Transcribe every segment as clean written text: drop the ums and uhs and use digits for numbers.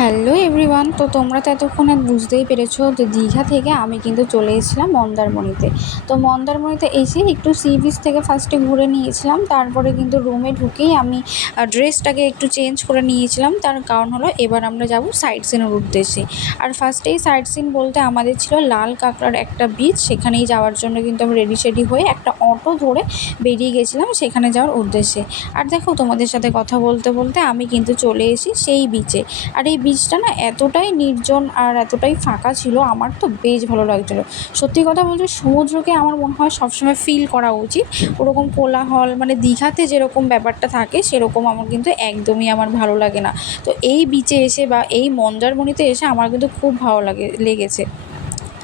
Hello everyone. তো তোমরা তো এতক্ষণে বুঝতেই পেরেছো যে দীঘা থেকে আমি কিন্তু চলে এসেছিলাম মন্দারমণিতে। তো মন্দারমণিতে এসে একটু সি বিচ থেকে ফার্স্টে ঘুরে নিয়েছিলাম, তারপরে কিন্তু রুমে ঢুকেই আমি ড্রেসটাকে একটু চেঞ্জ করে নিয়েছিলাম। তার কারণ হলো এবার আমরা যাব সাইট সিনের উদ্দেশ্যে। আর ফার্স্টেই সাইট সিন বলতে আমাদের ছিল লাল কাঁকড়ার একটা বিচ, সেখানেই যাওয়ার জন্য কিন্তু আমি রেডি শেডি হয়ে একটা অটো ধরে বেরিয়ে গেছিলাম সেখানে যাওয়ার উদ্দেশ্যে। আর দেখো তোমাদের সাথে কথা বলতে বলতে আমি কিন্তু চলে এসেছি সেই বিচে। আর এই বিচটা না এতটাই নির্জন আর এতটাই ফাঁকা ছিল, আমার তো বেশ ভালো লাগছিলো। সত্যি কথা বলতে সমুদ্রকে আমার মনে হয় সবসময় ফিল করা উচিত। ওরকম কোলাহল মানে দীঘাতে যেরকম ব্যাপারটা থাকে সেরকম আমার কিন্তু একদমই আমার ভালো লাগে না। তো এই বিচে এসে বা এই মন্দারমণিতে এসে আমার কিন্তু খুব ভালো লেগেছে।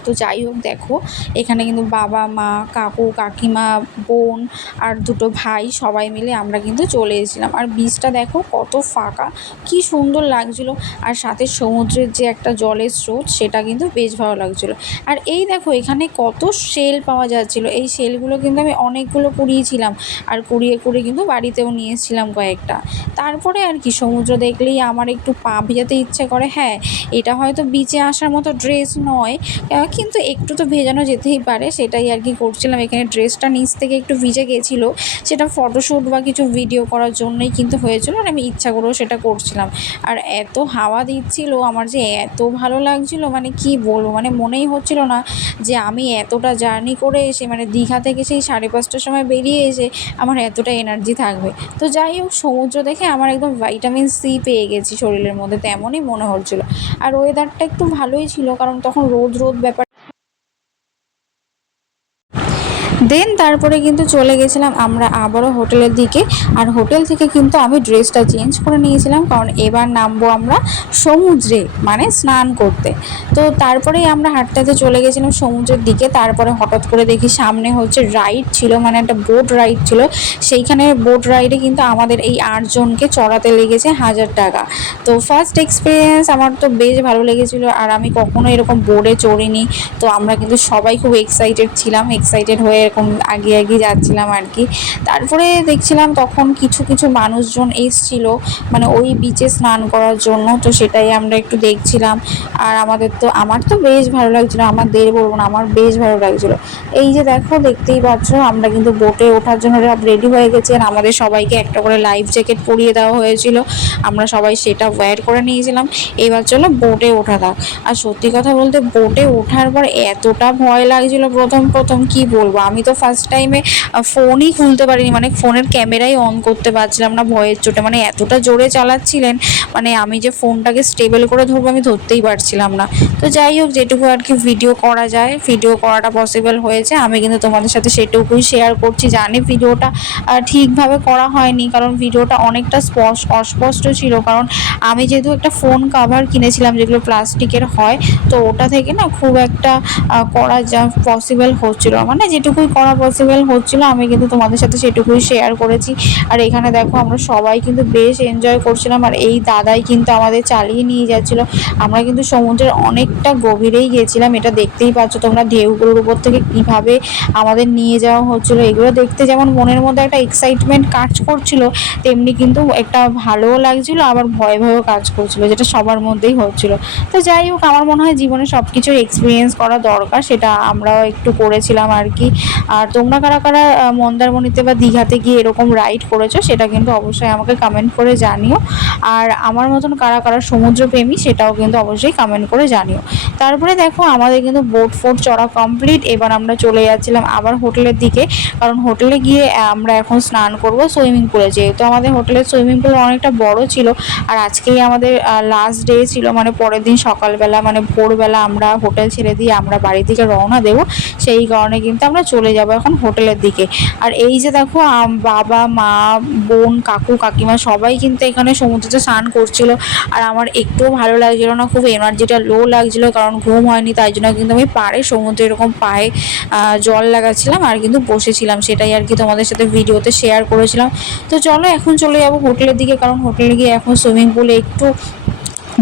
তো যাই হোক, দেখো এখানে কিন্তু বাবা মা কাকু কাকিমা বোন আর দুটো ভাই সবাই মিলে আমরা কিন্তু চলে এসেছিলাম। আর বীচটা দেখো কত ফাঁকা, কি সুন্দর লাগছিলো। আর সাথে সমুদ্রের যে একটা জলের স্রোত সেটা কিন্তু বেশ ভালো লাগছিলো। আর এই দেখো এখানে কত শেল পাওয়া যাচ্ছিলো, এই শেলগুলো কিন্তু আমি অনেকগুলো কুড়িয়েছিলাম। আর কুড়িয়ে কিন্তু বাড়িতেও নিয়ে এসেছিলাম কয়েকটা। তারপরে আর কি সমুদ্র দেখলেই আমার একটু পা ভেজাতে ইচ্ছে করে। হ্যাঁ, এটা হয়তো বিচে আসার মতো ড্রেস নয়, কিন্তু একটু তো ভেজানো যেতেই পারে, সেটাই আর কি করছিলাম। এখানে ড্রেসটা নিচ থেকে একটু ভিজে গেছিলো, সেটা ফটোশ্যুট বা কিছু ভিডিও করার জন্যই কিন্তু হয়েছিল। আর আমি ইচ্ছা করেও সেটা করছিলাম। আর এত হাওয়া দিচ্ছিল, আমার যে এত ভালো লাগছিলো মানে কি বলবো, মানে মনেই হচ্ছিল না যে আমি এতটা জার্নি করে এসে মানে দীঘা থেকে সেই 5:30টার সময় বেরিয়ে এসে আমার এতটা এনার্জি থাকবে। তো যাই হোক, সমুদ্র দেখে আমার একদম ভাইটামিন সি পেয়ে গেছি শরীরের মধ্যে, তেমনই মনে হচ্ছিলো। আর ওয়েদারটা একটু ভালোই ছিল, কারণ তখন রোদ রোদ ব্যাপার। দেন তারপরে কিন্তু চলে গেছিলাম আমরা আবারও হোটেলের দিকে। আর হোটেল থেকে কিন্তু আমি ড্রেসটা চেঞ্জ করে নিয়েছিলাম, কারণ এবার নামবো আমরা সমুদ্রে মানে স্নান করতে। তো তারপরেই আমরা হাঁটতে চলে গেছিলাম সমুদ্রের দিকে। তারপরে হঠাৎ করে দেখি সামনে হচ্ছে রাইড ছিল, মানে একটা বোট রাইড ছিল। সেইখানে বোট রাইডে কিন্তু আমাদের এই 8 জনকে চড়াতে লেগেছে 1000 টাকা। তো ফার্স্ট এক্সপিরিয়েন্স আমার তো বেশ ভালো লেগেছিলো, আর আমি কখনো এরকম বোটে চড়িনি। তো আমরা কিন্তু সবাই খুব এক্সাইটেড ছিলাম, এক্সাইটেড হয়ে এরকম এগিয়ে যাচ্ছিলাম আর কি। তারপরে দেখছিলাম তখন কিছু কিছু মানুষজন এসছিল মানে ওই বিচে স্নান করার জন্য, তো সেটাই আমরা একটু দেখছিলাম। আর আমার তো বেশ ভালো লাগছিলো, আমাদের বলবো না, আমার বেশ ভালো লাগছিলো। এই যে দেখো দেখতেই পাচ্ছ আমরা কিন্তু বোটে ওঠার জন্য রেডি হয়ে গেছি। আর আমাদের সবাইকে একটা করে লাইফ জ্যাকেট পরিয়ে দেওয়া হয়েছিল, আমরা সবাই সেটা ওয়্যার করে নিয়েছিলাম। এবার চলো বোটে ওঠা থাক। আর সত্যি কথা বলতে বোটে ওঠার পর এতটা ভয় লাগছিল প্রথম কি বলবো, আমি তো ফার্স্ট টাইমে ফোনই খুলতে পারিনি, মানে ফোনের ক্যামেরাই অন করতে পারছিলাম না ভয়ের চোটে। মানে এতটা জোরে চালাচ্ছিলেন, মানে আমি যে ফোনটাকে স্টেবল করে ধরবো আমি ধরতেই পারছিলাম না। তো যাই হোক, যেটুকু আর কি ভিডিও করা যায়, ভিডিও করাটা পসিবল হয়েছে, আমি কিন্তু তোমাদের সাথে সেটুকুই শেয়ার করছি। জানি ভিডিওটা ঠিকভাবে করা হয়নি, কারণ ভিডিওটা অনেকটা অস্পষ্ট ছিল। কারণ আমি যেহেতু একটা ফোন কাভার কিনেছিলাম যেগুলো প্লাস্টিকের হয়, তো ওটা থেকে না খুব একটা করা যা পসিবল হচ্ছিলো, মানে যেটুকুই করা পসিবল হচ্ছিলো আমি কিন্তু তোমাদের সাথে সেটুকুই শেয়ার করেছি। আর এখানে দেখো আমরা সবাই কিন্তু বেশ এনজয় করছিলাম, আর এই দাদাই কিন্তু আমাদের চালিয়ে নিয়ে যাচ্ছিলো। আমরা কিন্তু সমুদ্রের অনেকটা গভীরেই গেছিলাম, এটা দেখতেই পাচ্ছ তোমরা ঢেউগুলোর উপর থেকে কীভাবে আমাদের নিয়ে যাওয়া হচ্ছিলো। এগুলো দেখতে যেমন মনের মধ্যে একটা এক্সাইটমেন্ট কাজ করছিলো, তেমনি কিন্তু একটা ভালোও লাগছিলো, আবার ভয় ভয়ও কাজ করছিলো, যেটা সবার মধ্যেই হচ্ছিলো। তো যাই হোক, আমার মনে হয় জীবনে সব কিছুর এক্সপিরিয়েন্স করা দরকার, সেটা আমরাও একটু করেছিলাম আর কি। আর তোমরা কারা কারা মন্দারমণিতে বা দীঘাতে গিয়ে এরকম রাইড করেছো সেটা কিন্তু অবশ্যই আমাকে কমেন্ট করে জানিও। আর আমার মতন কারা কারা সমুদ্রপ্রেমী সেটাও কিন্তু অবশ্যই কমেন্ট করে জানিও। তারপরে দেখো আমাদের কিন্তু বোট ফোট চড়া কমপ্লিট। এবার আমরা চলে যাচ্ছিলাম আবার হোটেলের দিকে, কারণ হোটেলে গিয়ে আমরা এখন স্নান করব সুইমিং পুলে। যেহেতু আমাদের হোটেলের সুইমিং পুল অনেকটা বড় ছিল, আর আজকেই আমাদের লাস্ট ডে ছিল, মানে পরের দিন সকালবেলা মানে ভোরবেলা আমরা হোটেল ছেড়ে দিয়ে আমরা বাড়ির দিকে রওনা দেবো। সেই কারণে কিন্তু আমরা চলে যাব এখন হোটেলের দিকে। আর এই যে দেখো বাবা মা বোন কাকু কাকিমা সবাই কিন্তু এখানে সমুদ্রে স্নান করছিল। আর আমার একটুও ভালো লাগছিল না, খুব এনার্জিটা লো লাগছিলো, কারণ ঘুম হয়নি, তাই জন্য কিন্তু আমি সমুদ্রে এরকম পায়ে জল লাগাচ্ছিলাম আর কিন্তু বসেছিলাম, সেটাই আর কি তোমাদের সাথে ভিডিওতে শেয়ার করেছিলাম। তো চলো এখন চলে যাবো হোটেলের দিকে, কারণ হোটেলে গিয়ে এখন সুইমিং পুলে একটু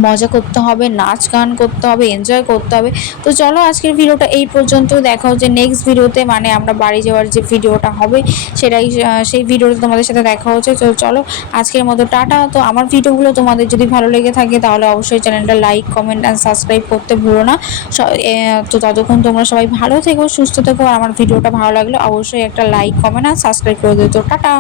মজা করতে হবে, নাচ গান করতে হবে, এনজয় করতে হবে। তো চলো আজকের ভিডিওটা এই পর্যন্ত, দেখা হচ্ছে নেক্সট ভিডিওতে, মানে আমরা বাড়ি যাওয়ার যে ভিডিওটা হবে সেটাই, সেই ভিডিওতে তোমাদের সাথে দেখা হচ্ছে। তো চলো আজকের মতো টাটা। তো আমার ভিডিওগুলো তোমাদের যদি ভালো লেগে থাকে তাহলে অবশ্যই চ্যানেলটা লাইক, কমেন্ট অ্যান্ড সাবস্ক্রাইব করতে ভুলো না। তো ততক্ষণ তোমরা সবাই ভালো থেকো, সুস্থ থেকো, আর আমার ভিডিওটা ভালো লাগলে অবশ্যই একটা লাইক, কমেন্ট আর সাবস্ক্রাইব করে দিও। তো টাটা।